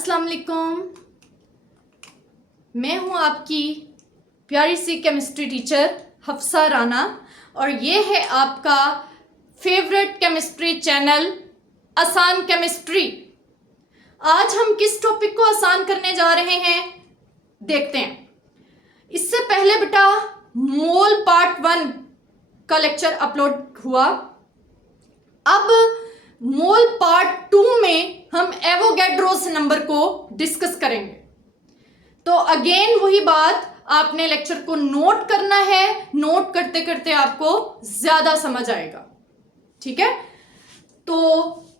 अस्सलाम वालेकुम। मैं हूं आपकी प्यारी सी केमिस्ट्री टीचर हफ्सा राना और ये है आपका favourite chemistry channel Aasan chemistry. आज हम किस टॉपिक को आसान करने जा रहे हैं देखते हैं। इससे पहले बेटा मोल पार्ट 1 का लेक्चर अपलोड हुआ। अब मोल पार्ट 2 में हम एवोगैड्रोस नंबर को डिस्कस करेंगे। तो अगेन वही बात, आपने लेक्चर को नोट करना है। नोट करते करते आपको ज्यादा समझ आएगा, ठीक है। तो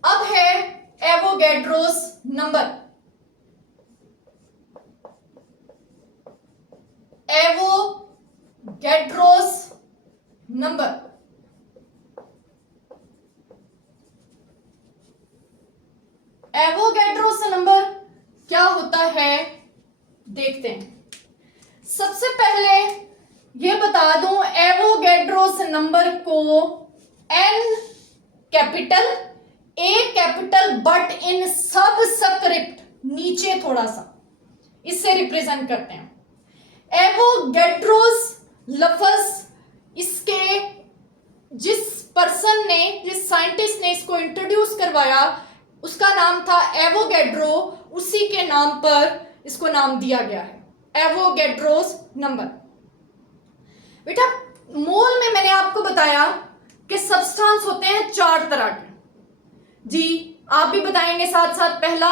अब है Avogadro's number. Avogadro's number Avogadro's number क्या होता है देखते हैं। सबसे पहले ये बता दूं, एवोगैड्रोस नंबर को N capital, A capital but in subscript नीचे थोड़ा सा, इससे रिप्रेजेंट करते हैं। एवोगैड्रोस लफ्ज इसके जिस पर्सन ने, जिस साइंटिस्ट ने इसको इंट्रोड्यूस करवाया उसका नाम था एवोगैड्रो। उसी के नाम पर इसको नाम दिया गया है एवोगैड्रोस नंबर। बेटा मोल में मैंने आपको बताया कि सब्सटेंस होते हैं 4 तरह के। जी आप भी बताएंगे साथ साथ। पहला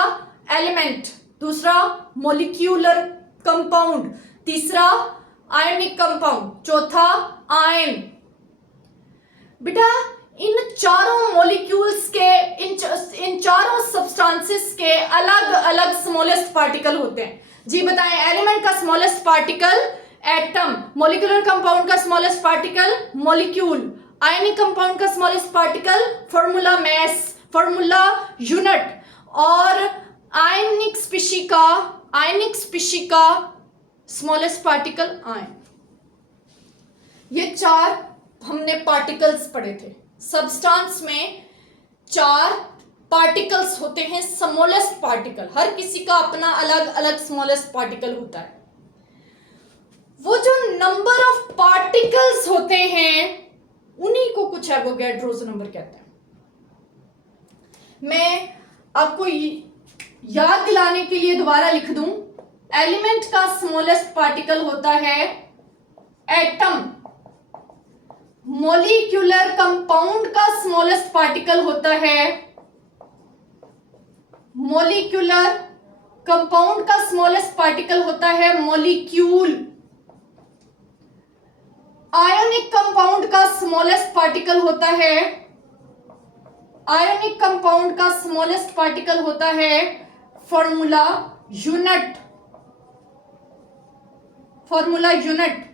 एलिमेंट, दूसरा मॉलिक्यूलर कंपाउंड, तीसरा आयनिक कंपाउंड, चौथा आयन। बेटा इन चारों मॉलिक्यूल्स के, इन चारों सब्सटेंसेस के अलग अलग स्मॉलेस्ट पार्टिकल होते हैं। जी बताएं। एलिमेंट का smallest particle atom, molecular compound का smallest particle molecule, ionic compound का smallest particle formula mass, formula unit, और आयनिक स्पीशी का स्मॉलेस्ट पार्टिकल आयन। ये 4 हमने पार्टिकल्स पढ़े थे। सब्सटेंस में 4 पार्टिकल्स होते हैं, स्मॉलेस्ट पार्टिकल। हर किसी का अपना अलग अलग स्मॉलेस्ट पार्टिकल होता है। वो जो नंबर ऑफ पार्टिकल्स होते हैं उन्हीं को कुछ एवोगैड्रोस नंबर कहते हैं। मैं आपको याद दिलाने के लिए दोबारा लिख दूं। एलिमेंट का स्मॉलेस्ट पार्टिकल होता है एटम, मॉलिक्यूलर कंपाउंड का स्मॉलेस्ट पार्टिकल होता है, मॉलिक्यूलर कंपाउंड का स्मॉलेस्ट पार्टिकल होता है मॉलिक्यूल, आयोनिक कंपाउंड का स्मॉलेस्ट पार्टिकल होता है, आयोनिक कंपाउंड का स्मॉलेस्ट पार्टिकल होता है formula unit, formula unit.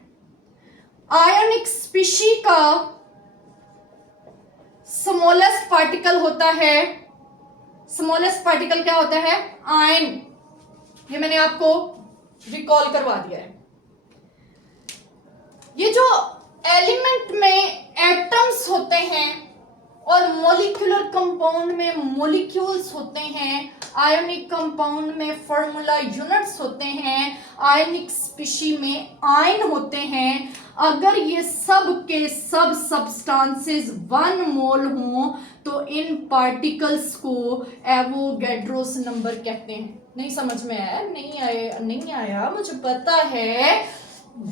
Ionic species का स्मॉलेस्ट पार्टिकल होता है, स्मॉलेस्ट पार्टिकल क्या होता है? आयन। ये मैंने आपको रिकॉल करवा दिया है। ये जो एलिमेंट में एटम्स होते हैं और मॉलिक्यूलर कंपाउंड में मॉलिक्यूल्स होते हैं, आयोनिक कंपाउंड में फॉर्मूला यूनिट्स होते हैं, आयनिक स्पीशी में आयन होते हैं। अगर ये सब के सब सब्सटेंसेस 1 मोल हों तो इन पार्टिकल्स को एवोगैड्रोस नंबर कहते हैं। नहीं समझ में आया? नहीं आया मुझे पता है।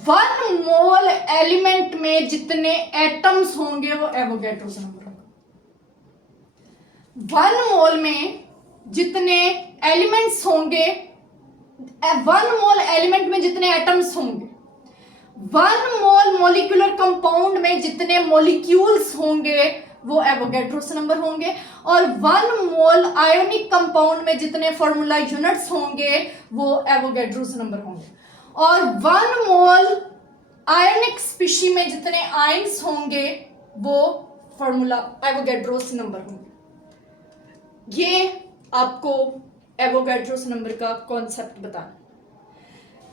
1 मोल एलिमेंट में जितने एटम्स होंगे वो एवोगैड्रोस नंबर होगा। 1 मोल में जितने एलिमेंट्स होंगे, 1 मोल एलिमेंट में जितने एटम्स होंगे, 1 मोल मॉलिक्यूलर कंपाउंड में जितने मॉलिक्यूल्स होंगे वो एवोगैड्रोस नंबर होंगे, और 1 मोल आयोनिक कंपाउंड में जितने फॉर्मूला यूनिट्स होंगे वो एवोगैड्रोस नंबर होंगे, और 1 मोल आयोनिक स्पीशी में जितने आयंस होंगे वो फॉर्मूला एवोगैड्रोस नंबर होंगे। ये आपको एवोगैड्रोस नंबर का कॉन्सेप्ट बताना।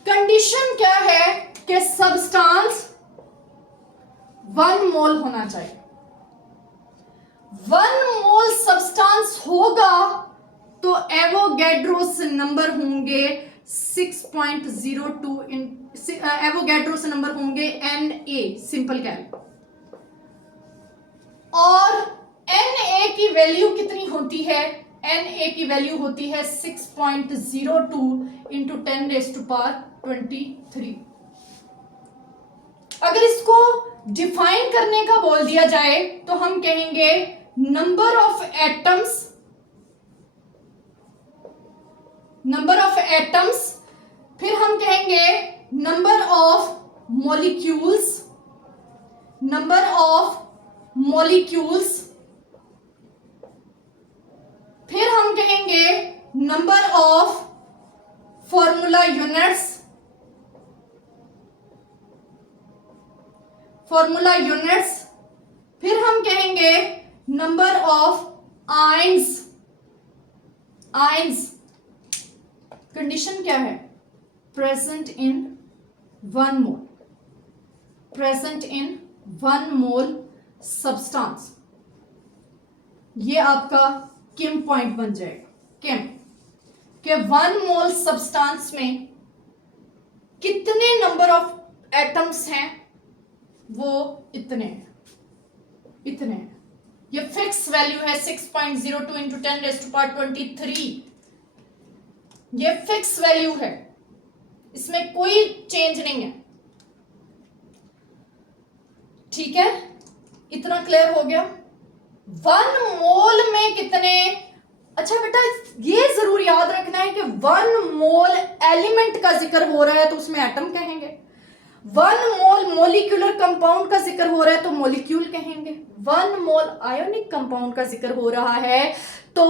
कंडीशन क्या है कि सब्सटेंस 1 मोल होना चाहिए। 1 मोल सब्सटेंस होगा तो एवोगैड्रोस नंबर होंगे 6.02 एवोगैड्रोस नंबर होंगे Na, सिंपल कैल। और Na की वैल्यू कितनी होती है? Na की वैल्यू होती है 6.02 इंटू 10⁻23। अगर इसको डिफाइन करने का बोल दिया जाए तो हम कहेंगे नंबर ऑफ एटम्स, फिर हम कहेंगे नंबर ऑफ मॉलिक्यूल्स, फिर हम कहेंगे नंबर ऑफ फॉर्मूला यूनिट्स, फिर हम कहेंगे नंबर ऑफ आयंस। कंडीशन क्या है? Present in 1 mole substance. ये आपका किम पॉइंट बन जाएगा। किम के 1 मोल सब्सटेंस में कितने नंबर ऑफ एटम्स हैं? वो इतने हैं। ये फिक्स वैल्यू है 6.02 इंटू 10⁻23। ये फिक्स वैल्यू है, इसमें कोई चेंज नहीं है। ठीक है, इतना क्लियर हो गया। 1 मोल में कितने? अच्छा बेटा, ये जरूर याद रखना है कि 1 मोल एलिमेंट का जिक्र हो रहा है तो उसमें एटम कहेंगे। 1 मोल मोलिकुलर कंपाउंड का जिक्र हो रहा है तो मोलिक्यूल कहेंगे। 1 मोल आयोनिक कंपाउंड का जिक्र हो रहा है तो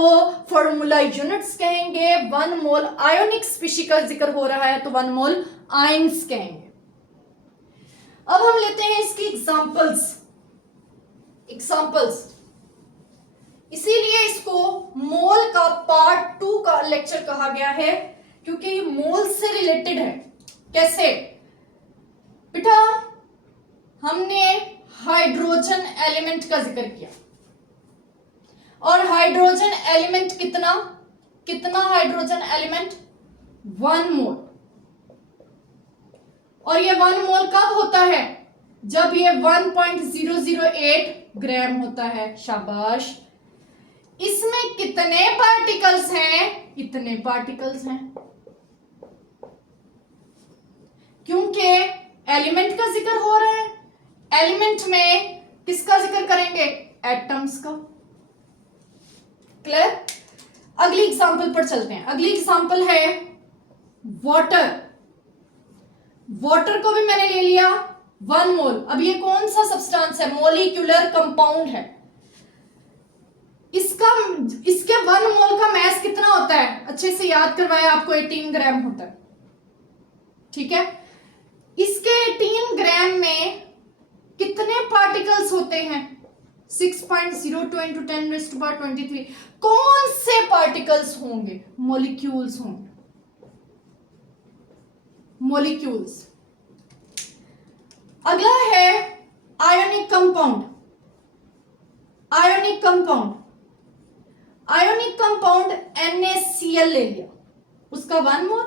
फॉर्मूला यूनिट्स कहेंगे। 1 मोल आयोनिक स्पीशी का जिक्र हो रहा है तो 1 मोल आयंस कहेंगे। अब हम लेते हैं इसकी एग्जांपल्स। इसीलिए इसको मोल का पार्ट 2 का लेक्चर कहा गया है, क्योंकि ये मोल से रिलेटेड है। कैसे बेटा? हमने हाइड्रोजन एलिमेंट का जिक्र किया, और हाइड्रोजन एलिमेंट कितना हाइड्रोजन एलिमेंट? 1 मोल। और ये 1 मोल कब होता है? जब ये 1.008 ग्राम होता है। शाबाश। इसमें कितने पार्टिकल्स हैं? इतने पार्टिकल्स हैं, क्योंकि एलिमेंट का जिक्र हो रहा है। एलिमेंट में किसका जिक्र करेंगे? एटम्स का। क्लियर? अगली एग्जांपल पर चलते हैं। अगली एग्जांपल है वाटर को भी मैंने ले लिया 1 मोल। अब ये कौन सा सब्सटेंस है? मोलिकुलर कंपाउंड है। इसके 1 मोल का मास कितना होता है? अच्छे से याद करवाया आपको, 18 ग्राम होता है। ठीक है, इसके 18 ग्राम में कितने पार्टिकल्स होते हैं? 6.02 इंटू 10⁻23। कौन से पार्टिकल्स होंगे? मॉलिक्यूल्स होंगे। अगला है आयोनिक कंपाउंड। NaCl ले लिया, उसका 1 मोल।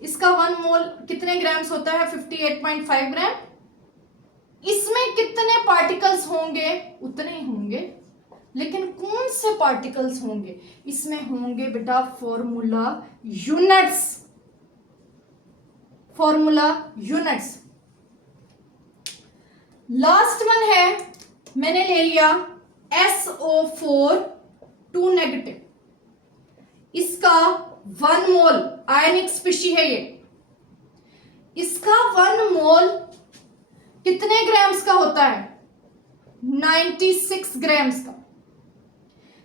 इसका 1 मोल कितने ग्राम्स होता है? 58.5 ग्राम। इसमें कितने पार्टिकल्स होंगे? उतने ही होंगे, लेकिन कौन से पार्टिकल्स होंगे? इसमें होंगे बेटा फॉर्मूला यूनिट्स। लास्ट वन है, मैंने ले लिया SO4 2 नेगेटिव। इसका 1 मोल आयनिक स्पीशी है ये। इसका 1 मोल कितने ग्राम्स का होता है? 96 ग्राम्स का।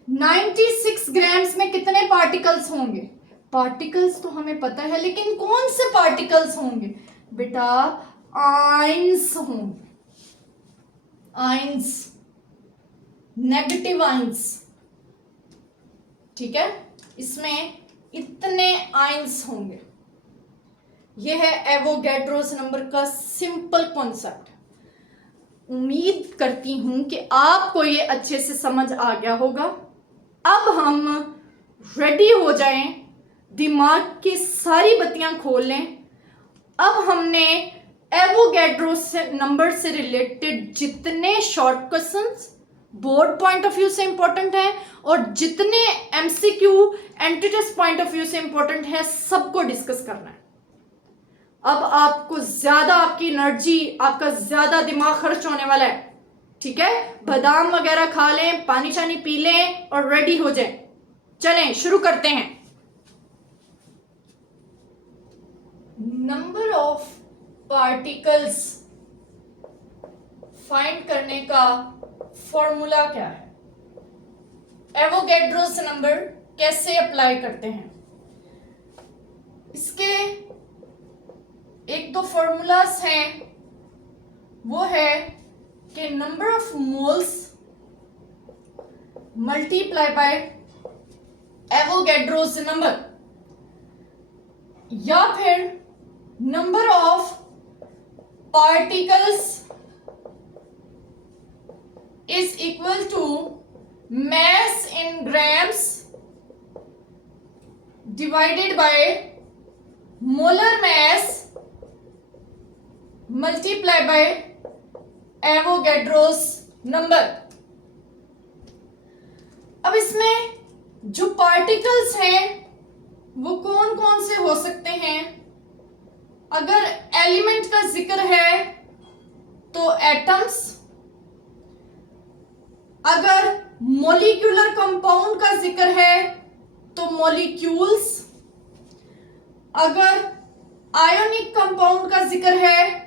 96 ग्राम्स में कितने पार्टिकल्स होंगे? पार्टिकल्स तो हमें पता है, लेकिन कौन से पार्टिकल्स होंगे? बेटा आयंस होंगे। Ions, negative ions. ठीक है, इसमें इतने आयंस होंगे। यह है एवोगैड्रोस नंबर का सिंपल कॉन्सेप्ट। उम्मीद करती हूं कि आपको ये अच्छे से समझ आ गया होगा। अब हम रेडी हो जाएं, दिमाग की सारी बत्तियां खोल लें। अब हमने एवोगैड्रो से नंबर से रिलेटेड जितने short questions board point of view से इंपॉर्टेंट है और जितने MCQ anti-test point of view से इंपॉर्टेंट है, सबको डिस्कस करना है। अब आपको ज्यादा आपकी एनर्जी, आपका ज्यादा दिमाग खर्च होने वाला है, ठीक है। बादाम वगैरह खा लें, पानी शानी पी लें और रेडी हो जाएं। चलें शुरू करते हैं। नंबर ऑफ पार्टिकल्स फाइंड करने का फॉर्मूला क्या है? एवोगैड्रोस नंबर कैसे अप्लाई करते हैं? इसके एक दो फॉर्मूलास हैं, वो है कि number of moles multiply by Avogadro's number, या फिर number of particles is equal to mass in grams divided by molar mass multiplied by Avogadro's number। अब इसमें जो पार्टिकल्स हैं वो कौन कौन से हो सकते हैं? अगर एलिमेंट का जिक्र है तो एटम्स, अगर मॉलिक्यूलर कंपाउंड का जिक्र है तो मॉलिक्यूल्स, अगर आयोनिक कंपाउंड का जिक्र है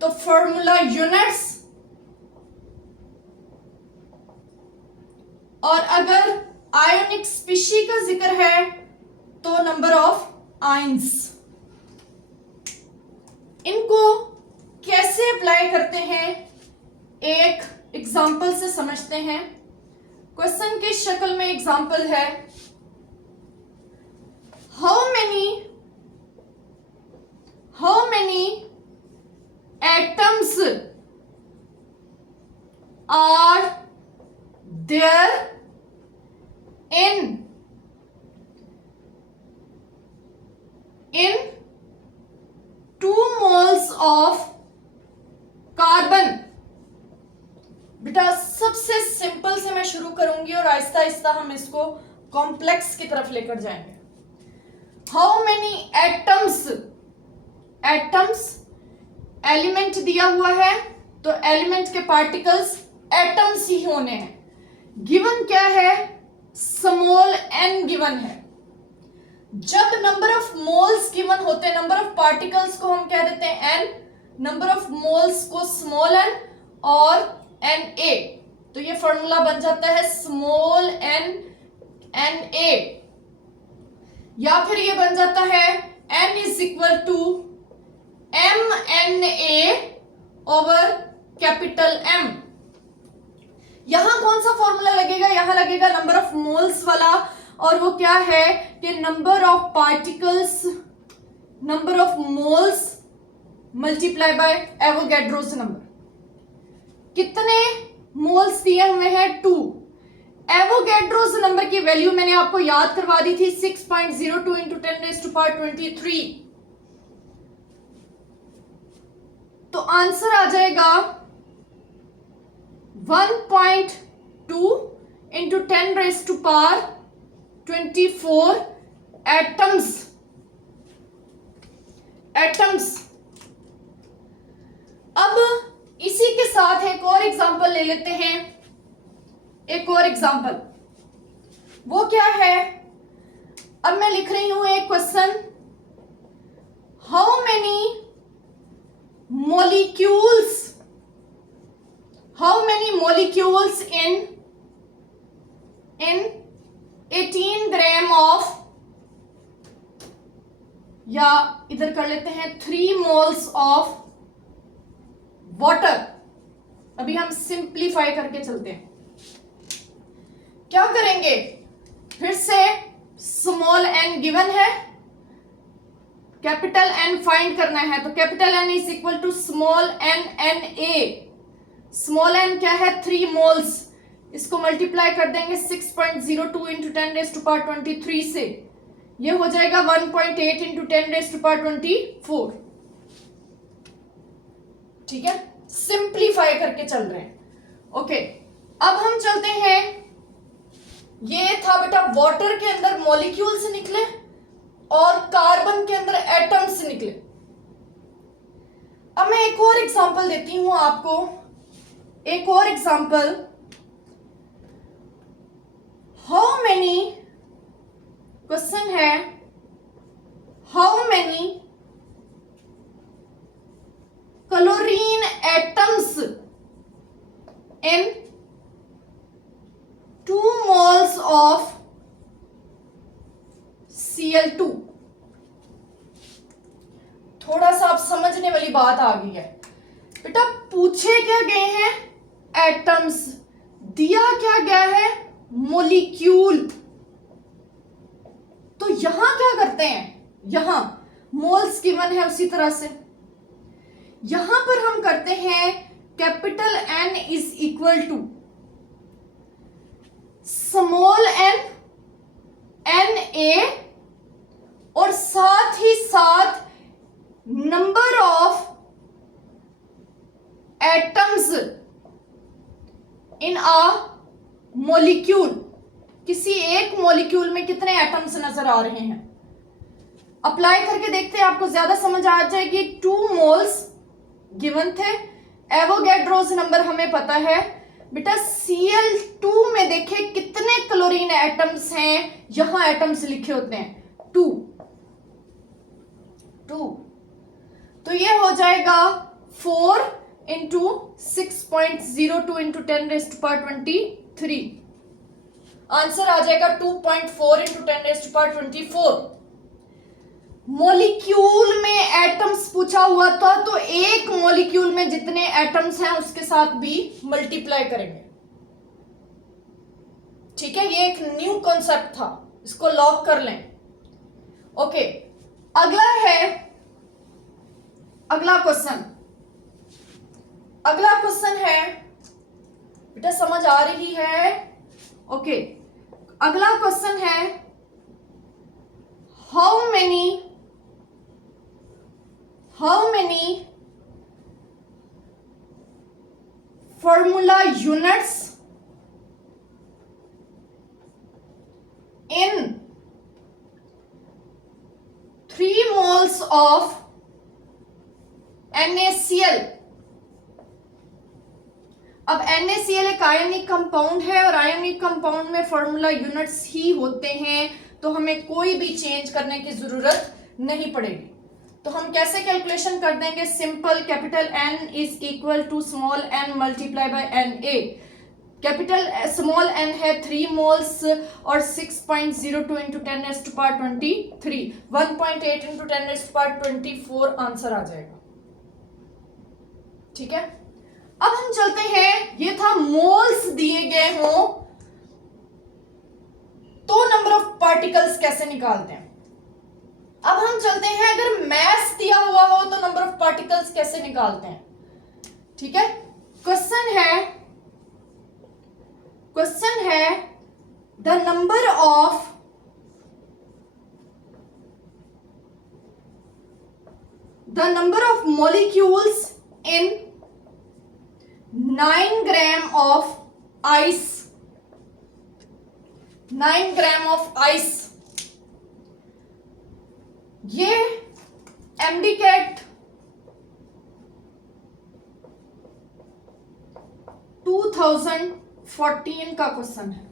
तो फॉर्मूला यूनिट्स, और अगर आयोनिक स्पीशी का जिक्र है तो नंबर ऑफ आयंस। इनको कैसे अप्लाई करते हैं एक एग्जाम्पल से समझते हैं। क्वेश्चन की शक्ल में एग्जाम्पल है, how many atoms are there in 2 moles of carbon. बेटा सबसे सिंपल से मैं शुरू करूंगी और आहिस्ता आहिस्ता हम इसको कॉम्प्लेक्स की तरफ लेकर जाएंगे। हाउ मेनी एटम्स एलिमेंट दिया हुआ है तो एलिमेंट के पार्टिकल्स एटम्स ही होने हैं। गिवन क्या है? स्मॉल n गिवन है। जब नंबर ऑफ मोल्स गिवन होते हैं, नंबर ऑफ पार्टिकल्स को हम कह देते हैं n, नंबर ऑफ मोल्स को स्मॉल n और Na, तो ये फॉर्मूला बन जाता है स्मॉल n Na, या फिर ये बन जाता है n is equal to mNa over capital M। यहां कौन सा फॉर्मूला लगेगा? यहां लगेगा नंबर ऑफ मोल्स वाला, और वो क्या है कि number of particles, number of moles multiply by Avogadro's number. कितने मोल्स दिए हुए हैं? 2। एवोगैड्रोस नंबर की वैल्यू मैंने आपको याद करवा दी थी 6.02 इंटू 10⁻23। तो आंसर आ जाएगा 1.2 इंटू 10⁻24 एटम्स। अब इसी के साथ एक और एग्जांपल ले लेते हैं। एक और एग्जांपल वो क्या है? अब मैं लिख रही हूं एक question, how many molecules in 18 gram of, या इधर कर लेते हैं 3 मोल्स ऑफ वाटर। अभी हम सिंप्लीफाई करके चलते हैं। क्या करेंगे? फिर से स्मॉल n गिवन है, कैपिटल N फाइंड करना है, तो capital N is equal to small n Na। Small n क्या है? 3 मोल्स। इसको मल्टीप्लाई कर देंगे 6.02 इंटू 10⁻23 से, ये हो जाएगा 1.8 इंटू 10⁻24। ठीक है, सिंप्लीफाई करके चल रहे हैं। ओके, अब हम चलते हैं, ये था बेटा वाटर के अंदर मॉलिक्यूल्स निकले और कार्बन के अंदर एटम्स निकले। अब मैं एक और एग्जांपल देती हूं आपको, एक और एग्जांपल। हाउ मेनी, क्वेश्चन है how many chlorine atoms in 2 moles of Cl2। थोड़ा सा आप समझने वाली बात आ गई है बेटा। पूछे क्या गए हैं? एटम्स। दिया क्या गया है? मोलिक्यूल। तो यहां क्या करते हैं? यहां मोल्स गिवन है, उसी तरह से यहां पर हम करते हैं capital N is equal to small n, Na, और साथ ही साथ number of atoms in a molecule. किसी एक मॉलिक्यूल में कितने एटम्स नजर आ रहे हैं? अप्लाई करके देखते हैं, आपको ज्यादा समझ आ जाएगी। 2 मोल्स गिवन थे, एवोगैड्रोस नंबर हमें पता है बेटा। Cl2 में देखे कितने क्लोरीन एटम्स हैं, यहां एटम्स लिखे होते हैं 2। तो ये हो जाएगा 4 इंटू 6.02 इंटू 10⁻23। आंसर आ जाएगा 2.4 इंटू 10⁻24। मॉलिक्यूल में एटम्स पूछा हुआ था, तो एक मॉलिक्यूल में जितने एटम्स हैं उसके साथ भी मल्टीप्लाई करेंगे। ठीक है, ये एक न्यू कॉन्सेप्ट था, इसको लॉक कर लें। ओके, अगला है, अगला क्वेश्चन है बेटा, समझ आ रही है? ओके, अगला क्वेश्चन है how many formula units in 3 moles of NaCl। अब NaCl एक आयनिक कंपाउंड है और आयनिक कंपाउंड में फॉर्मूला यूनिट्स ही होते हैं, तो हमें कोई भी चेंज करने की जरूरत नहीं पड़ेगी। तो हम कैसे कैलकुलेशन कर देंगे? Simple, capital N is equal to small n multiply by Na। Capital small n है 3 मोल्स और 6.02 इंटू 10⁻23, 1.8 इंटू 10⁻24 आंसर आ जाएगा। ठीक है, अब हम चलते हैं, ये था मोल्स दिए गए हों तो नंबर ऑफ पार्टिकल्स कैसे निकालते हैं। अब हम चलते हैं, अगर मैस दिया हुआ हो तो नंबर ऑफ पार्टिकल्स कैसे निकालते हैं। ठीक है, क्वेश्चन है the number of molecules in 9 gram of ice. 9 gram of ice, ये MDCAT 2014 का क्वेश्चन है।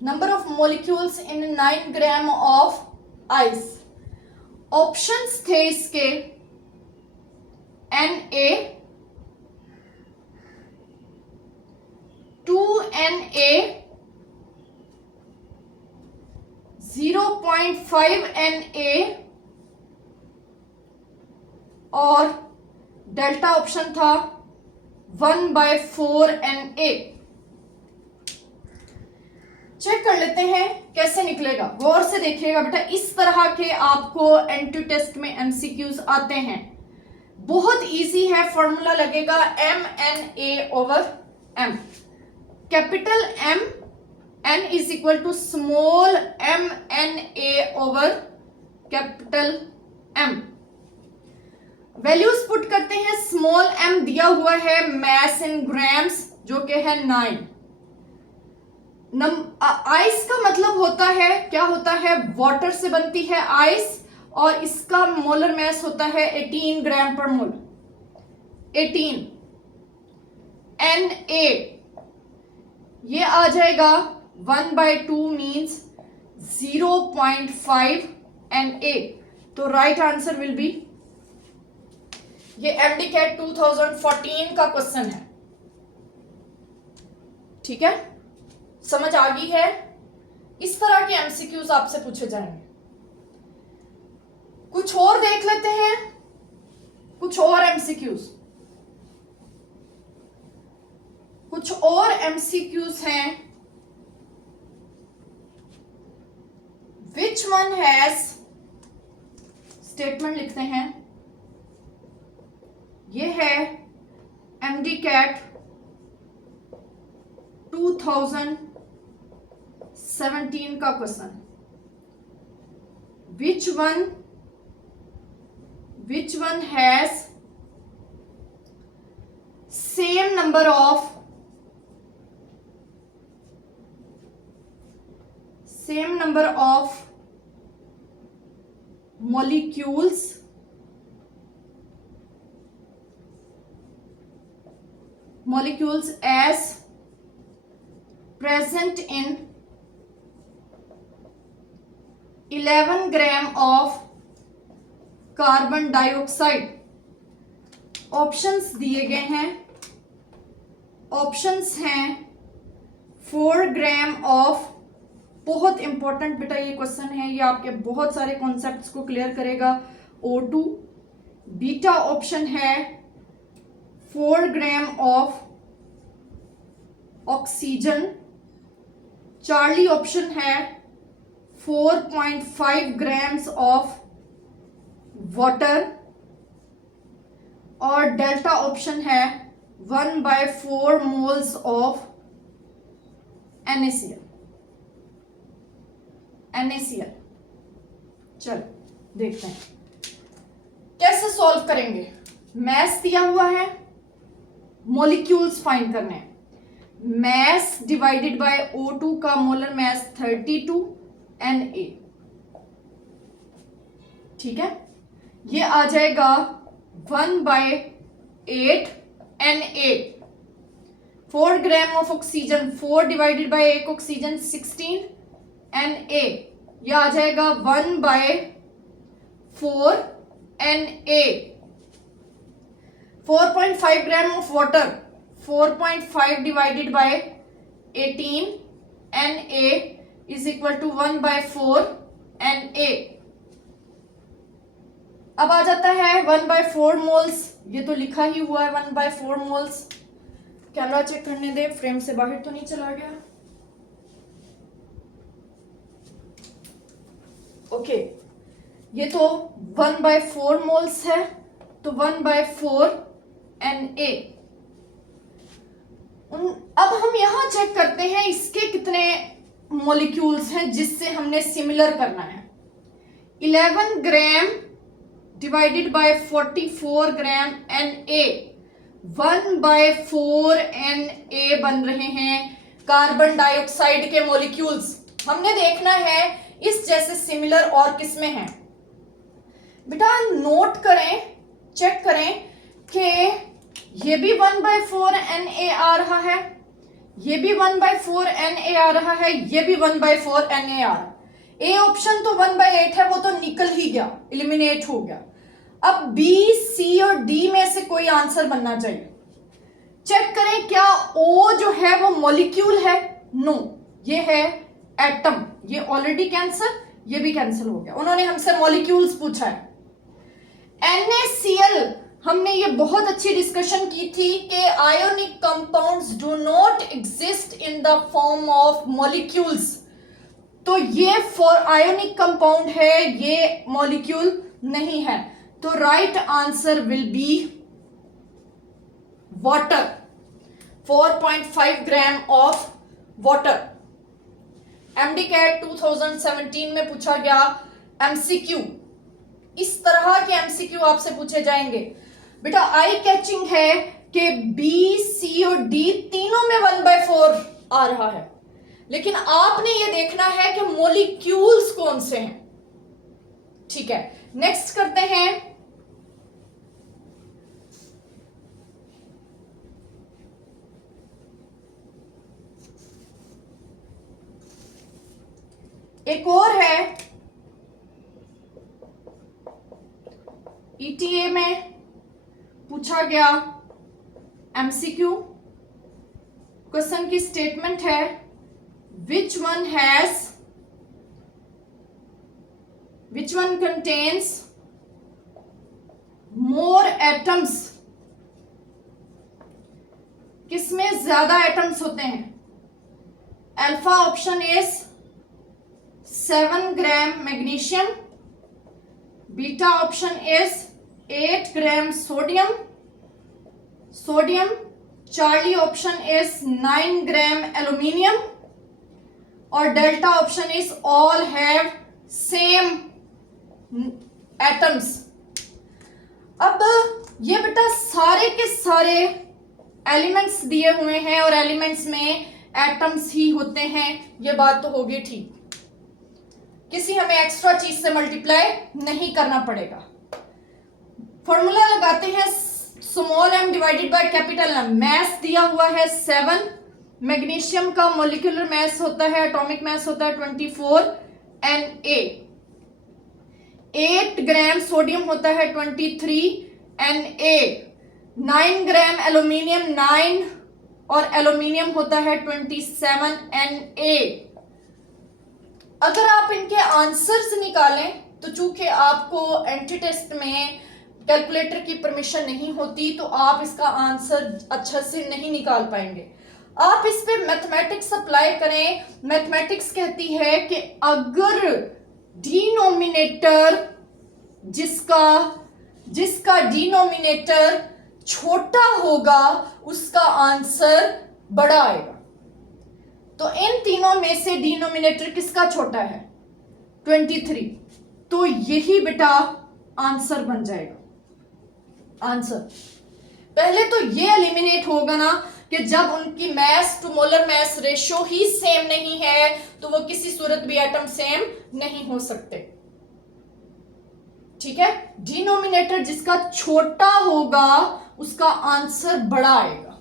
Number of molecules in 9 gram of ice. Options थे इसके Na, 2Na, 0.5 Na और डेल्टा ऑप्शन था 1/4 Na। चेक कर लेते हैं कैसे निकलेगा, गौर से देखिएगा बेटा। इस तरह के आपको एंट्री टेस्ट में MCQs आते हैं, बहुत इजी है। फॉर्मूला लगेगा MNA/M। Capital M N is equal to small M N A over capital M. Values put करते हैं। स्मॉल एम दिया हुआ है मैस इन ग्राम्स जो कि है 9। आइस का मतलब होता है, क्या होता है, वाटर से बनती है आइस, और इसका मोलर मैस होता है 18 ग्राम पर मोल। 18 Na ये आ जाएगा 1/2 मीन्स 0.5 Na। तो राइट आंसर विल बी, ये MDCAT 2014 का क्वेश्चन है। ठीक है, समझ आ गई है? इस तरह के एमसीक्यूज आपसे पूछे जाएंगे। कुछ और देख लेते हैं, कुछ और एमसीक्यूज। कुछ और एमसीक्यूज हैं। विच वन हैज, स्टेटमेंट लिखते हैं, ये है MDCAT 2017 का question. which one has same number of molecules as present in 11 gram of carbon dioxide. Options दिए गए हैं। ऑप्शंस हैं 4 ग्राम ऑफ, बहुत इंपॉर्टेंट बेटा ये क्वेश्चन है, ये आपके बहुत सारे कॉन्सेप्ट्स को क्लियर करेगा, O2। बीटा ऑप्शन है 4 gram of oxygen. Charlie option है 4.5 ग्राम्स ऑफ वाटर, और डेल्टा ऑप्शन है 1/4 मोल्स ऑफ NaCl। चलो देखते हैं कैसे सॉल्व करेंगे। मैस दिया हुआ है, मॉलिक्यूल्स फाइंड करने हैं। मैस डिवाइडेड बाय O2 का मोलर मैस 32 Na। ठीक है, ये आ जाएगा 1/8 Na। 4 gram of oxygen, 4 divided by 1 oxygen 16 Na। ये आ जाएगा 1/4 Na। 4.5 gram of water, 4.5 divided by 18 Na is equal to 1/4 Na। अब आ जाता है 1/4 मोल्स, ये तो लिखा ही हुआ है 1/4 मोल्स। कैमरा चेक करने दे, फ्रेम से बाहर तो नहीं चला गया। ओके, ये तो 1/4 मोल्स है, तो 1/4 Na। अब हम यहां चेक करते हैं इसके कितने मॉलिक्यूल्स हैं जिससे हमने सिमिलर करना है। 11 gram divided by 44 gram Na, 1/4 Na बन रहे हैं कार्बन डाइऑक्साइड के मॉलिक्यूल्स। हमने देखना है इस जैसे सिमिलर और किसमें हैं। बेटा नोट करें, चेक करें कि ये भी 1/4 Na आ रहा है, ये भी 1/4 Na आ रहा है, ये भी 1/4 Na आ रहा है। ए ऑप्शन तो 1/8 है, वो तो निकल ही गया, एलिमिनेट हो गया। अब बी, सी और डी में से कोई आंसर बनना चाहिए। चेक करें क्या ओ जो है वो मॉलिक्यूल है? नो, ये है एटम। ये ऑलरेडी कैंसिल, ये भी कैंसिल हो गया। उन्होंने हमसे मॉलिक्यूल्स पूछा है। NaCl, हमने ये बहुत अच्छी डिस्कशन की थी कि ionic compounds do not exist in the form of molecules. तो ये फॉर आयोनिक कंपाउंड है, ये मॉलिक्यूल नहीं है। तो right answer will be water. 4.5 gram of water. MDCAT 2017 में पूछा गया MCQ, इस तरह के MCQ आपसे पूछे जाएंगे। बेटा आई कैचिंग है कि B, C और D तीनों में 1/4 आ रहा है, लेकिन आपने ये देखना है कि मॉलिक्यूल्स कौन से हैं। ठीक है, नेक्स्ट करते हैं। एक और है ETA में पूछा गया MCQ, क्वेश्चन की स्टेटमेंट है which one contains more atoms, किसमें ज्यादा एटम्स होते हैं? Alpha option is 7 gram magnesium, beta option is 8 gram sodium, Charlie option is 9 gram aluminium, और delta option is all have same atoms. अब ये बेटा सारे के सारे एलिमेंट्स दिए हुए हैं और एलिमेंट्स में एटम्स ही होते हैं, ये बात तो होगी ठीक, किसी हमें एक्स्ट्रा चीज से मल्टीप्लाई नहीं करना पड़ेगा। फॉर्मूला लगाते हैं small m divided by capital M। Mass दिया हुआ है 7, मैग्नीशियम का मॉलिक्यूलर मैस होता है, एटॉमिक मैस होता है 24 Na, 8 ग्राम सोडियम होता है 23 Na, 9 ग्राम एल्यूमिनियम 9 और एल्यूमिनियम होता है 27 Na। अगर आप इनके आंसर्स निकालें तो चूंकि आपको एंट्री टेस्ट में कैलकुलेटर की परमिशन नहीं होती तो आप इसका आंसर अच्छा से नहीं निकाल पाएंगे। आप इस पे मैथमेटिक्स अप्लाई करें। मैथमेटिक्स कहती है कि अगर डिनोमिनेटर जिसका डिनोमिनेटर छोटा होगा उसका आंसर बड़ा आएगा। तो इन तीनों में से डिनोमिनेटर किसका छोटा है? 23। तो यही बेटा आंसर बन जाएगा। आंसर पहले तो ये एलिमिनेट होगा ना कि जब उनकी mass to molar mass ratio ही सेम नहीं है तो वो किसी सूरत भी एटम सेम नहीं हो सकते। ठीक है, डिनोमिनेटर जिसका छोटा होगा उसका आंसर बड़ा आएगा।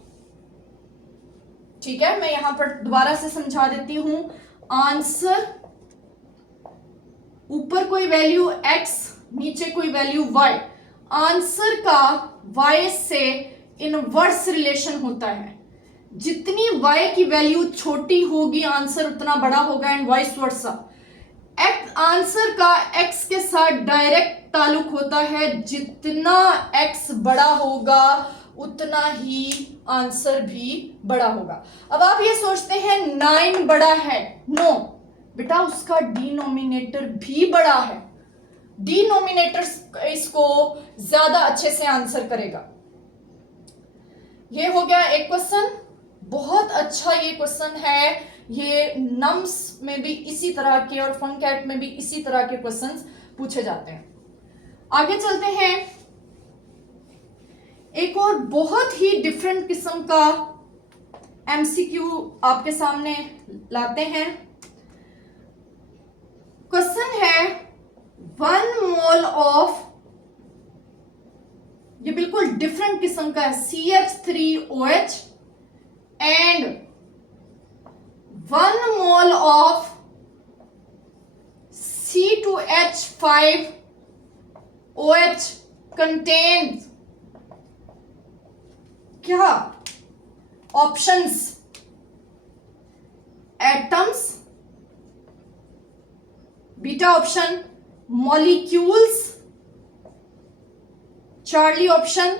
ठीक है, मैं यहां पर दोबारा से समझा देती हूं। आंसर ऊपर कोई वैल्यू x, नीचे कोई वैल्यू y, आंसर का y से इनवर्स रिलेशन होता है। जितनी y की वैल्यू छोटी होगी आंसर उतना बड़ा होगा एंड वाइस वर्सा। आंसर का x के साथ डायरेक्ट ताल्लुक होता है, जितना x बड़ा होगा उतना ही आंसर भी बड़ा होगा। अब आप ये सोचते हैं 9 बड़ा है, नो बेटा उसका डिनोमिनेटर भी बड़ा है। डिनोमिनेटर इसको ज्यादा अच्छे से आंसर करेगा। ये हो गया एक क्वेश्चन, बहुत अच्छा ये क्वेश्चन है। ये नम्स में भी इसी तरह के और फंकैट में भी इसी तरह के क्वेश्चंस पूछे जाते हैं। आगे चलते हैं, एक और बहुत ही डिफरेंट किस्म का एमसीक्यू आपके सामने लाते हैं। क्वेश्चन है 1 मोल ऑफ, ये बिल्कुल डिफरेंट किस्म का है, CH3OH and 1 mole of C2H5OH contains क्या? Options atoms, beta option molecules, Charlie option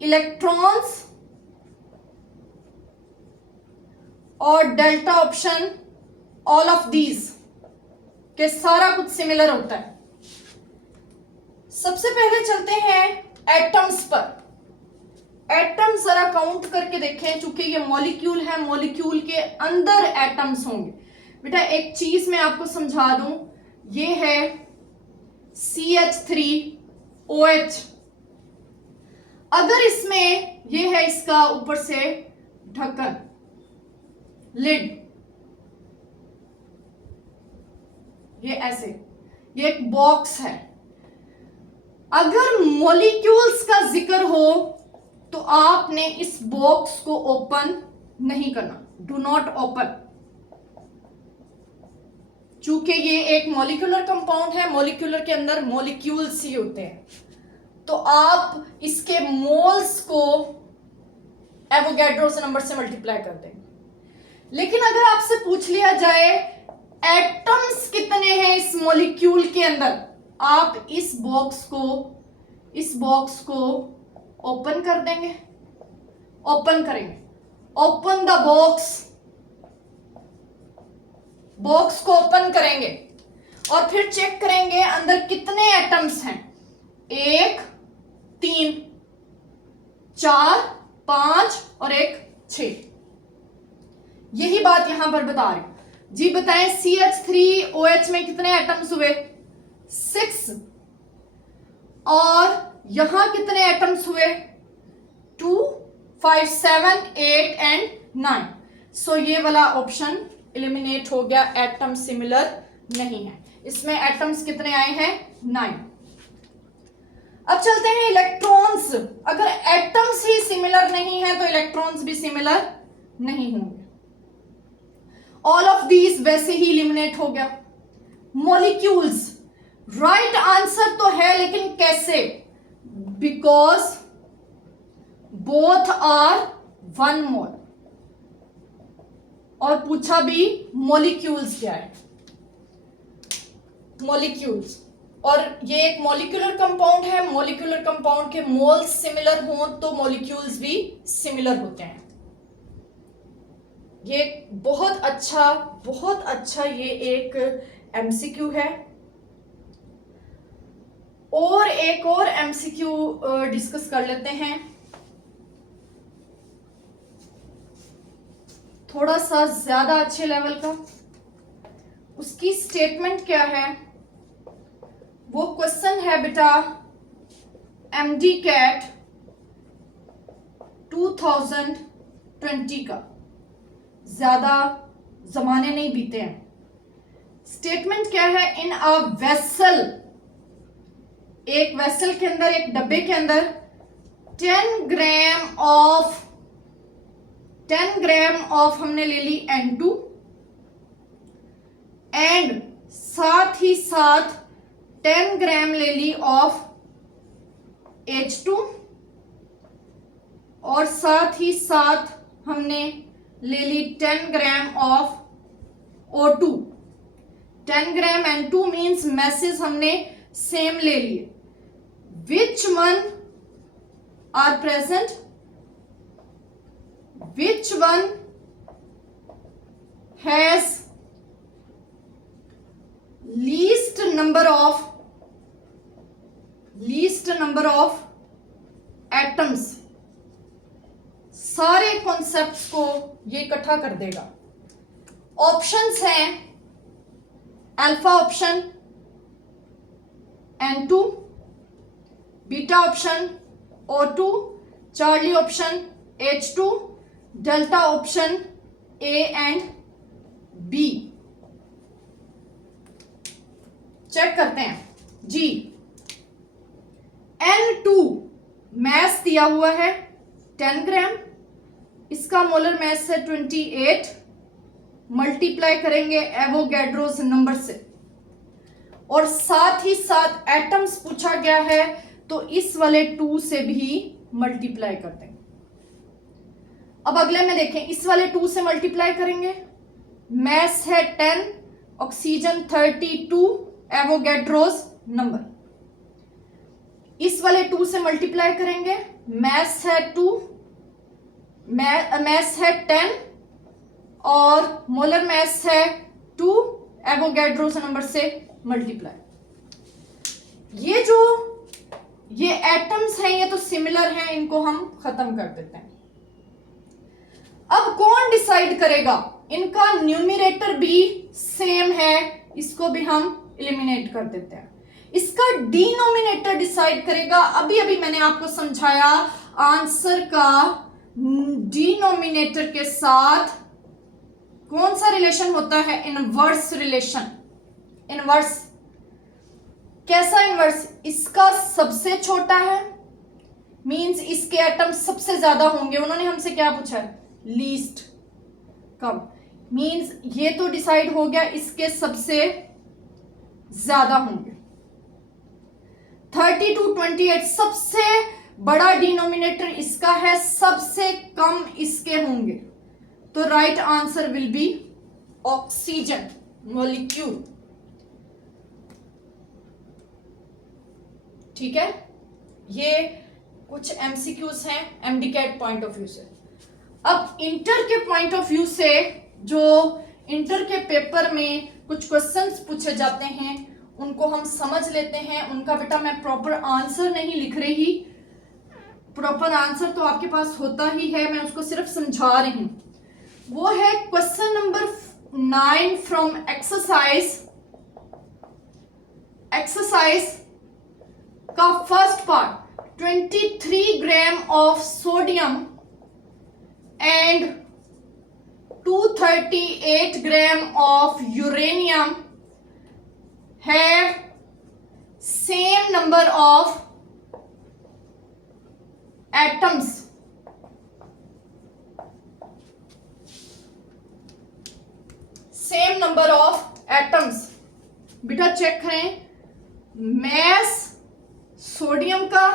electrons और delta option all of these के सारा कुछ सिमिलर होता है। सबसे पहले चलते हैं एटम्स पर। एटम जरा काउंट करके देखें, चूंकि ये मॉलिक्यूल है, मॉलिक्यूल के अंदर एटम्स होंगे। बेटा एक चीज मैं आपको समझा दूं, ये है CH3OH। अगर इसमें ये है इसका ऊपर से ढक्कन, लिड, ये ऐसे, ये एक बॉक्स है। अगर मॉलिक्यूल्स का जिक्र हो तो आपने इस बॉक्स को ओपन नहीं करना, डू नॉट ओपन। चूंकि ये एक मॉलिक्यूलर कंपाउंड है, मॉलिक्यूलर के अंदर मॉलिक्यूल्स ही होते हैं, तो आप इसके मोल्स को एवोगैड्रो से नंबर से मल्टीप्लाई कर देंगे। लेकिन अगर आपसे पूछ लिया जाए एटम्स कितने हैं इस मॉलिक्यूल के अंदर, आप इस बॉक्स को ओपन कर देंगे, ओपन करेंगे, ओपन द बॉक्स को ओपन करेंगे और फिर चेक करेंगे अंदर कितने एटम्स हैं। 1, 3, 4, 5 और 1, 6। यही बात यहां पर बता रही हूं जी। बताएं CH3OH में कितने एटम्स हुए? 6। और यहां कितने एटम्स हुए? 2, 5, 7, 8 एंड 9। सो ये वाला ऑप्शन एलिमिनेट हो गया, एटम सिमिलर नहीं है। इसमें एटम्स कितने आए हैं? 9। अब चलते हैं इलेक्ट्रॉन्स। अगर एटम्स ही सिमिलर नहीं है तो इलेक्ट्रॉन्स भी सिमिलर नहीं होंगे। ऑल ऑफ दीज वैसे ही एलिमिनेट हो गया। मॉलिक्यूल्स, राइट आंसर तो है, लेकिन कैसे? बिकॉज बोथ आर 1 मोल। और पूछा भी मॉलिक्यूल्स क्या है, मॉलिक्यूल्स, और ये एक मॉलिक्यूलर कंपाउंड है। मॉलिक्यूलर कंपाउंड के मोल्स सिमिलर हों तो मॉलिक्यूल्स भी सिमिलर होते हैं। ये बहुत अच्छा ये एक MCQ है। और एक और MCQ डिस्कस कर लेते हैं, थोड़ा सा ज्यादा अच्छे लेवल का। उसकी स्टेटमेंट क्या है? वो क्वेश्चन है बेटा MD CAT 2020 का, ज्यादा जमाने नहीं बीते हैं। स्टेटमेंट क्या है? इन अ वेसल, एक वेसल के अंदर, एक डब्बे के अंदर 10 ग्राम ऑफ हमने ले ली N2, एंड साथ ही साथ 10 ग्राम ले ली ऑफ H2, और साथ ही साथ हमने ले ली 10 gram of O2। 10 gram N2 means masses हमने सेम ले लिए। Which one are present? Which one has least number of atoms? सारे कॉन्सेप्ट्स को ये इकट्ठा कर देगा। ऑप्शंस हैं alpha option N2, beta option O2, Charlie option H2, delta option A and B। Check करते हैं जी। N2 मैस दिया हुआ है 10 ग्राम, इसका मोलर मैस है 28, मल्टीप्लाई करेंगे एवोगैड्रोस नंबर से, और साथ ही साथ एटम्स पूछा गया है तो इस वाले 2 से भी मल्टीप्लाई कर देंगे। अब अगले में देखें, इस वाले 2 से मल्टीप्लाई करेंगे, मैस है 10, ऑक्सीजन 32, एवोगैड्रोस नंबर। इस वाले 2 से मल्टीप्लाई करेंगे, मैस है 2, मैस है 10 और मोलर मैस है 2, एवोगैड्रोस नंबर से मल्टीप्लाई। ये जो ये एटम्स हैं, ये तो सिमिलर हैं, इनको हम खत्म कर देते हैं। अब कौन डिसाइड करेगा? इनका न्यूमरेटर भी सेम है, इसको भी हम एलिमिनेट कर देते हैं। इसका डिनोमिनेटर डिसाइड करेगा। अभी अभी मैंने आपको समझाया आंसर का डिनोमिनेटर के साथ कौन सा रिलेशन होता है? Inverse relation. इनवर्स कैसा इनवर्स? इसका सबसे छोटा है, मींस इसके एटम सबसे ज्यादा होंगे। उन्होंने हमसे क्या पूछा है? लीस्ट कम, मींस ये तो डिसाइड हो गया इसके सबसे ज्यादा होंगे। 30 to 28 सबसे बड़ा डिनोमिनेटर इसका है, सबसे कम इसके होंगे। तो right answer will be oxygen molecule. ठीक है, ये कुछ एमसीक्यूज हैं एमडीकैट पॉइंट ऑफ व्यू से। अब इंटर के पॉइंट ऑफ व्यू से, जो इंटर के पेपर में कुछ क्वेश्चंस पूछे जाते हैं उनको हम समझ लेते हैं। उनका बेटा मैं प्रॉपर आंसर नहीं लिख रही, प्रॉपर आंसर तो आपके पास होता ही है, मैं उसको सिर्फ समझा रही हूं। वो है क्वेश्चन नंबर 9 फ्रॉम एक्सरसाइज का first part. 23 gram of sodium and 238 gram of uranium have same number of atoms. Same number of atoms. बेटा चेक करें, मैस सोडियम का,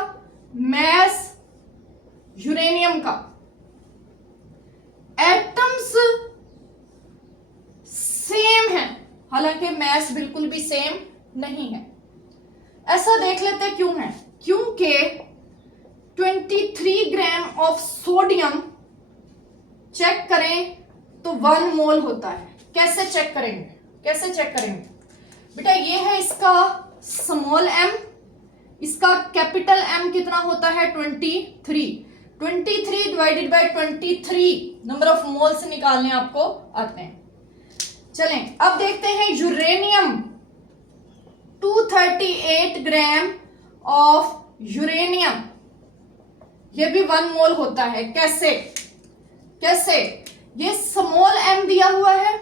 मैस यूरेनियम का, एटम्स सेम है, हालांकि मैस बिल्कुल भी सेम नहीं है। ऐसा देख लेते क्यों है? क्योंकि 23 ग्राम ऑफ सोडियम चेक करें तो 1 मोल होता है। कैसे चेक करेंगे? कैसे चेक करेंगे बेटा? ये है इसका स्मॉल m, इसका कैपिटल M कितना होता है? 23। 23 divided by 23 number of moles निकालने आपको आते हैं। चलें अब देखते हैं यूरेनियम। 238 ग्राम ऑफ यूरेनियम, ये भी 1 मोल होता है। कैसे? कैसे? ये स्मॉल m दिया हुआ है,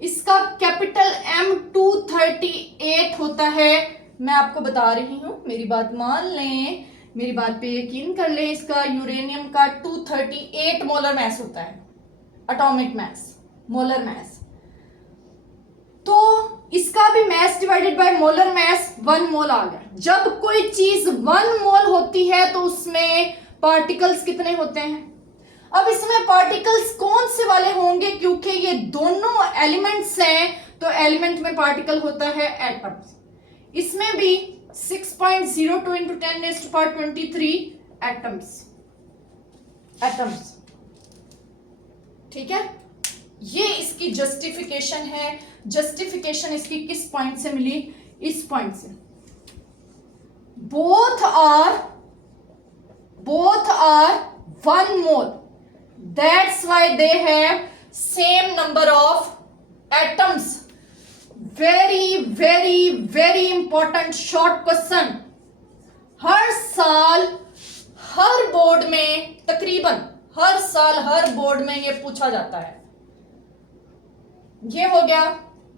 इसका कैपिटल M 238 होता है। मैं आपको बता रही हूं, मेरी बात मान लें, मेरी बात पे यकीन कर लें। इसका यूरेनियम का 238 मोलर मैस होता है, एटॉमिक मैस, मोलर मैस। तो इसका भी mess divided by molar mass 1 मोल आ गया। जब कोई चीज 1 मोल होती है तो उसमें पार्टिकल्स कितने होते हैं? अब इसमें पार्टिकल्स कौन से वाले होंगे? क्योंकि ये दोनों एलिमेंट्स हैं तो एलिमेंट में पार्टिकल होता है एटम्स। इसमें भी 6.02 into 10⁻23 एटम्स। ठीक है, ये इसकी जस्टिफिकेशन है। जस्टिफिकेशन इसकी किस पॉइंट से मिली? इस पॉइंट से। Both are 1 mole, that's why they have same number of atoms. Very very very important short question. हर साल हर बोर्ड में, तकरीबन हर साल हर बोर्ड में ये पूछा जाता है। ये हो गया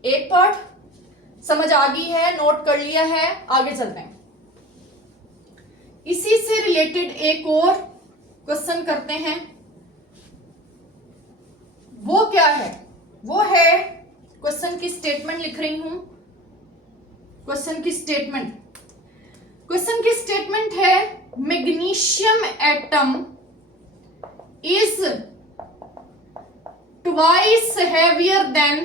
एक पार्ट, समझ आ गई है, नोट कर लिया है। आगे चलते हैं, इसी से रिलेटेड एक और क्वेश्चन करते हैं। वो क्या है? वो है, क्वेश्चन की स्टेटमेंट लिख रही हूं। क्वेश्चन की स्टेटमेंट है magnesium atom is twice heavier than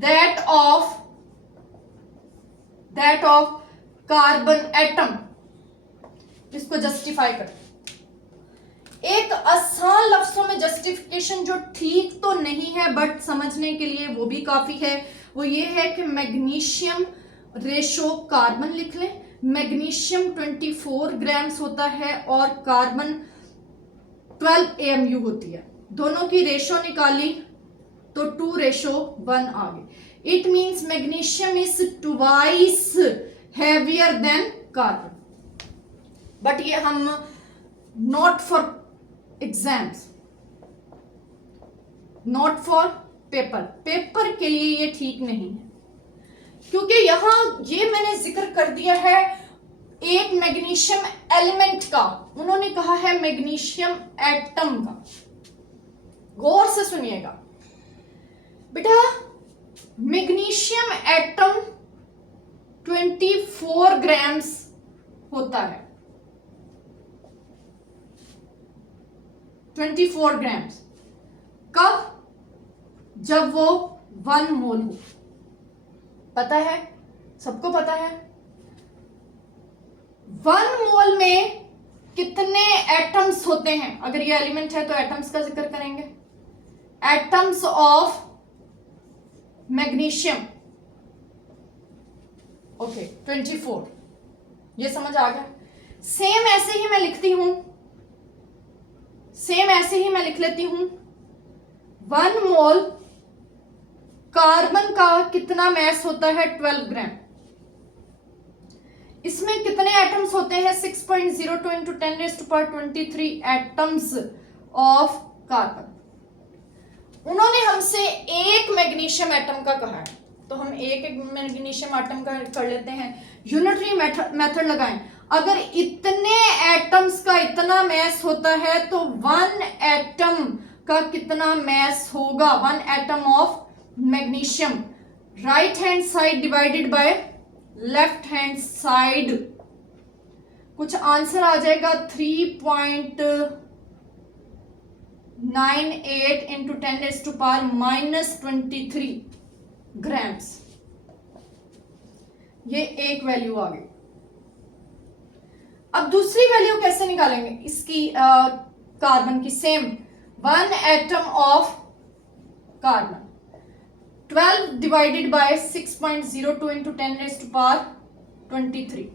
that of carbon atom. इसको जस्टिफाई कर, एक आसान लफ्जों में जस्टिफिकेशन जो ठीक तो नहीं है बट समझने के लिए वो भी काफी है। वो ये है कि मैग्नीशियम रेशो कार्बन लिख लें। मैग्नीशियम 24 ग्राम्स होता है और कार्बन 12 AMU होती है। दोनों की रेशो निकाली तो 2:1 आ गई। It means magnesium is twice heavier than carbon. But ये हम not for exams, not for paper, paper के लिए ये ठीक नहीं है, क्योंकि यहां ये मैंने जिक्र कर दिया है एक मैग्नीशियम एलिमेंट का, उन्होंने कहा है मैग्नीशियम एटम का। गौर से सुनिएगा बेटा, मैग्नीशियम एटम 24 ग्राम्स होता है, 24 ग्राम्स। कब? जब वो 1 मोल हो। पता है, सबको पता है 1 मोल में कितने एटम्स होते हैं। अगर ये एलिमेंट है तो एटम्स का जिक्र करेंगे। एटम्स ऑफ मैग्नीशियम, ओके 24, ये समझ आ गया। सेम ऐसे ही मैं लिखती हूं, सेम ऐसे ही मैं लिख लेती हूं 1 मोल कार्बन का कितना मैस होता है 12 ग्राम। इसमें कितने एटम्स होते हैं 6.02 इंटू 10⁻23 एटम्स ऑफ कार्बन। उन्होंने हमसे एक मैग्नीशियम एटम का कहा है, तो हम एक मैग्नीशियम एटम का कर लेते हैं। यूनिटरी मेथड लगाएं। अगर इतने एटम्स का इतना मैस होता है तो 1 एटम का कितना मैस होगा, 1 atom of magnesium. Right hand side divided by left hand side, कुछ आंसर आ जाएगा 3.98 इंटू 10⁻⁻23 ग्राम्स। ये एक वैल्यू आ गई। अब दूसरी वैल्यू कैसे निकालेंगे इसकी, कार्बन की। Same 1 atom of carbon 12 divided by 6.02 into 10⁻23,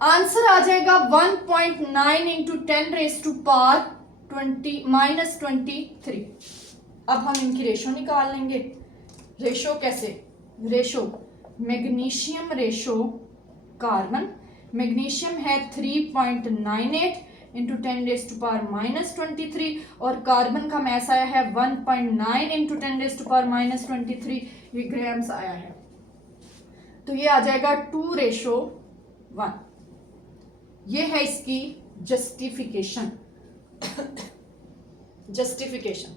answer आ जाएगा 1.9 इंटू 10⁻⁻23। अब हम इनकी रेशो निकाल लेंगे। रेशो कैसे? Ratio magnesium ratio carbon, magnesium है 3.98 इंटू 10⁻⁻23 और कार्बन का मैस आया है 1.9 इंटू 10⁻⁻23, ये ग्राम्स आया है। तो ये आ जाएगा 2:1। ये है इसकी जस्टिफिकेशन। जस्टिफिकेशन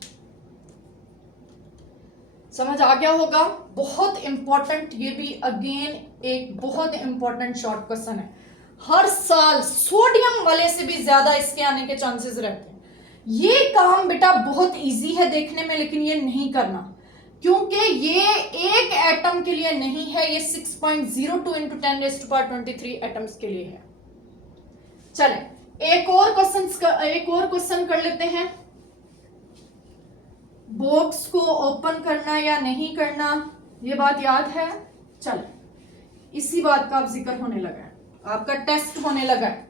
समझ आ गया होगा। बहुत इंपॉर्टेंट, ये भी अगेन एक बहुत इंपॉर्टेंट शॉर्ट क्वेश्चन है। हर साल सोडियम वाले से भी ज्यादा इसके आने के चांसेस रहते हैं। ये काम बेटा बहुत इजी है देखने में, लेकिन ये नहीं करना, क्योंकि ये एक एटम के लिए नहीं है, ये 6.02 इंटू 10⁻23 एटम्स के लिए है। चले एक और क्वेश्चन कर लेते हैं। बॉक्स को ओपन करना या नहीं करना, ये बात याद है। चले इसी बात का अब जिक्र होने लगा है, आपका टेस्ट होने लगा है।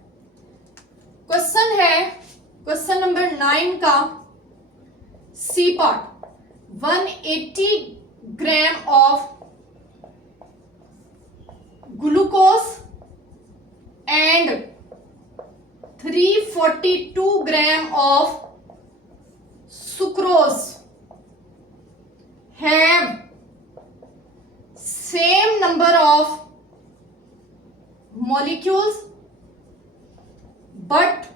क्वेश्चन है क्वेश्चन नंबर 9 का C part. 180 gram of glucose and 342 gram of sucrose have same number of molecules but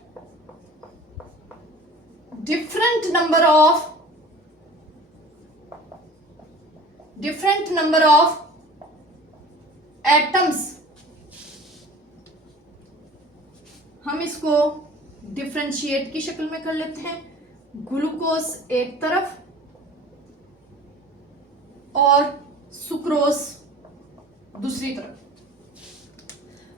different number of atoms। हम इसको डिफरेंशिएट की शक्ल में कर लेते हैं। ग्लूकोज एक तरफ और सुक्रोज दूसरी तरफ।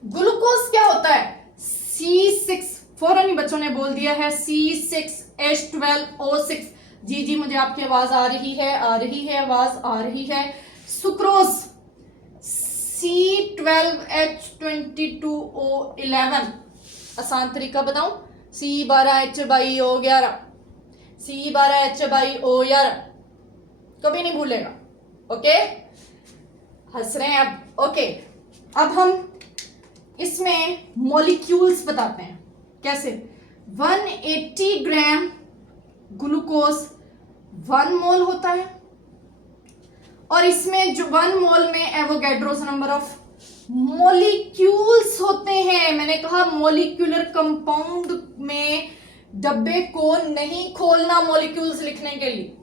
ग्लूकोज क्या होता है? C6, फौरन ही बच्चों ने बोल दिया है, C6H12O6। जी जी मुझे आपकी आवाज आ रही है आवाज आ रही है। सुक्रोज C12H22O11, आसान तरीका बताऊं, C12H2O11, C12H2O11, कभी नहीं भूलेगा। ओके, हंस रहे हैं अब। ओके, अब हम इसमें मॉलिक्यूल्स बताते हैं कैसे। 180 ग्राम ग्लूकोज 1 मोल होता है, और इसमें जो 1 मोल में एवोगैड्रोस नंबर ऑफ मॉलिक्यूल्स होते हैं। मैंने कहा मॉलिक्यूलर कंपाउंड में डब्बे को नहीं खोलना मॉलिक्यूल्स लिखने के लिए।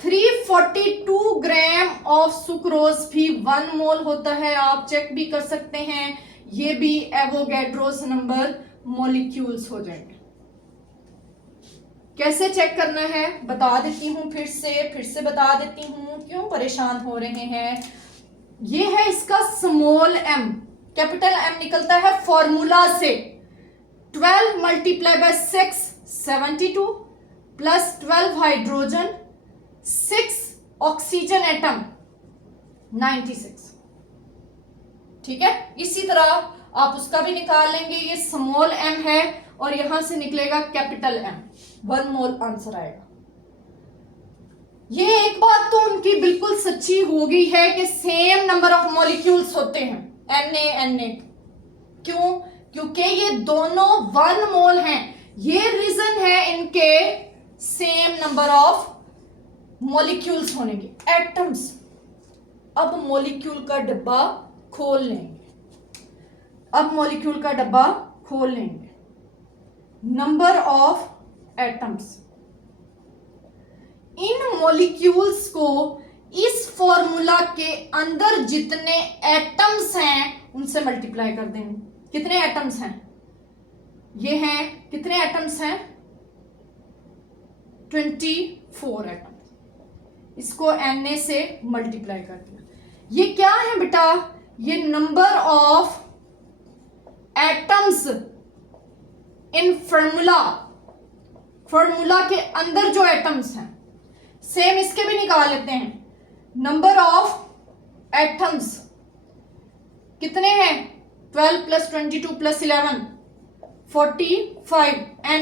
342 ग्राम ऑफ सुक्रोज भी 1 मोल होता है, आप चेक भी कर सकते हैं, ये भी एवोगैड्रोस नंबर मॉलिक्यूल्स हो जाएंगे। कैसे चेक करना है बता देती हूं, फिर से बता देती हूं, क्यों परेशान हो रहे हैं। ये है इसका स्मॉल m, कैपिटल M निकलता है फॉर्मूला से। 12 multiply by 6 72 plus 12 hydrogen 6 oxygen atom 96। ठीक है, इसी तरह आप उसका भी निकाल लेंगे। ये स्मॉल m है और यहां से निकलेगा कैपिटल M, 1 मोल आंसर आएगा। ये एक बात तो उनकी बिल्कुल सच्ची हो गई है कि सेम नंबर ऑफ मॉलिक्यूल्स होते हैं Na। क्यों? क्योंकि ये दोनों 1 मोल हैं। ये रीजन है इनके सेम नंबर ऑफ मॉलिक्यूल्स होने के, एटम्स। अब मॉलिक्यूल का डब्बा खोल लेंगे। Number of atoms, in molecules को इस फॉर्मूला के अंदर जितने एटम्स हैं उनसे मल्टीप्लाई कर देंगे। कितने एटम्स हैं? ये हैं, कितने एटम्स हैं? 24 एटम्स। इसको Na से मल्टीप्लाई कर दिया। ये क्या है बेटा? ये number of atoms in formula के अंदर जो एटम्स हैं। सेम इसके भी निकाल लेते हैं। नंबर ऑफ एटम्स कितने हैं? 12 प्लस 22 प्लस 11 45 Na।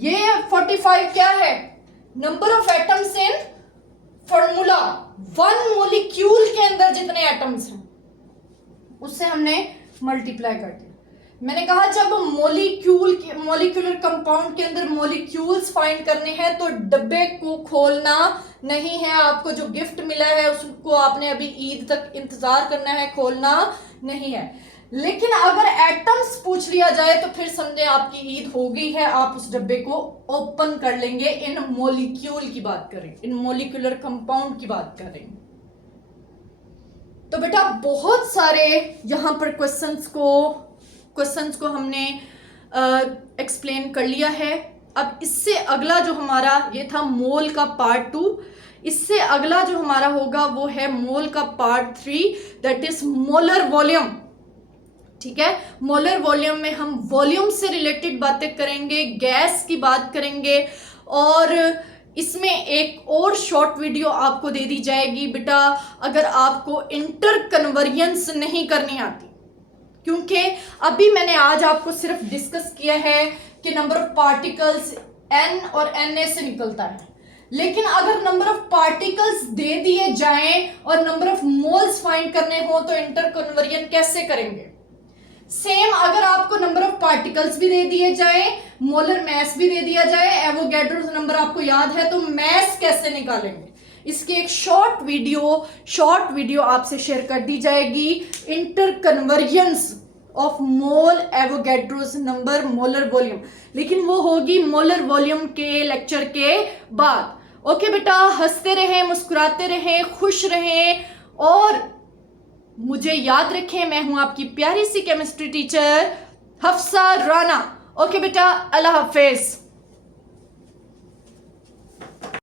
ये 45 क्या है? Number of atoms in formula. 1 molecule के अंदर जितने एटम्स हैं उससे हमने मल्टीप्लाई कर दिया। मैंने कहा जब मॉलिक्यूलर कंपाउंड के अंदर मॉलिक्यूल्स फाइंड करने हैं तो डब्बे को खोलना नहीं है। आपको जो गिफ्ट मिला है उसको आपने अभी ईद तक इंतजार करना है, खोलना नहीं है। लेकिन अगर एटम्स पूछ लिया जाए तो फिर समझे आपकी ईद हो गई है, आप उस डब्बे को ओपन कर लेंगे। इन मॉलिक्यूल की बात करें, इन मॉलिक्यूलर कंपाउंड की बात करें। तो बेटा बहुत सारे यहां पर क्वेश्चंस को हमने एक्सप्लेन कर लिया है। अब इससे अगला जो हमारा, ये था मोल का पार्ट 2, इससे अगला जो हमारा होगा वो है मोल का part 3, that is molar volume. ठीक है, मोलर वॉल्यूम में हम वॉल्यूम से रिलेटेड बातें करेंगे, गैस की बात करेंगे, और इसमें एक और शॉर्ट वीडियो आपको दे दी जाएगी बेटा अगर आपको इंटर कन्वर्जेंस नहीं करनी आती। क्योंकि अभी मैंने आज आपको सिर्फ डिस्कस किया है कि नंबर ऑफ पार्टिकल्स N और Na से निकलता है, लेकिन अगर नंबर ऑफ पार्टिकल्स दे दिए जाएं और नंबर ऑफ मोल्स फाइंड करने हो तो इंटर कन्वर्जन कैसे करेंगे। सेम अगर आपको नंबर ऑफ पार्टिकल्स भी दे दिए जाए, मोलर मास भी दे दिया जाए, एवोगैड्रोस नंबर आपको याद है, तो मास कैसे निकालेंगे, इसकी एक शॉर्ट वीडियो आपसे शेयर कर दी जाएगी। Inter convergence of mole, Avogadro's number, molar volume, लेकिन वो होगी मोलर वॉल्यूम के लेक्चर के बाद। ओके बेटा, हंसते रहें, मुस्कुराते रहें, खुश रहें और मुझे याद रखें मैं हूं आपकी प्यारी सी chemistry teacher Hafsa Rana. Okay बेटा, अल्लाह हाफिज।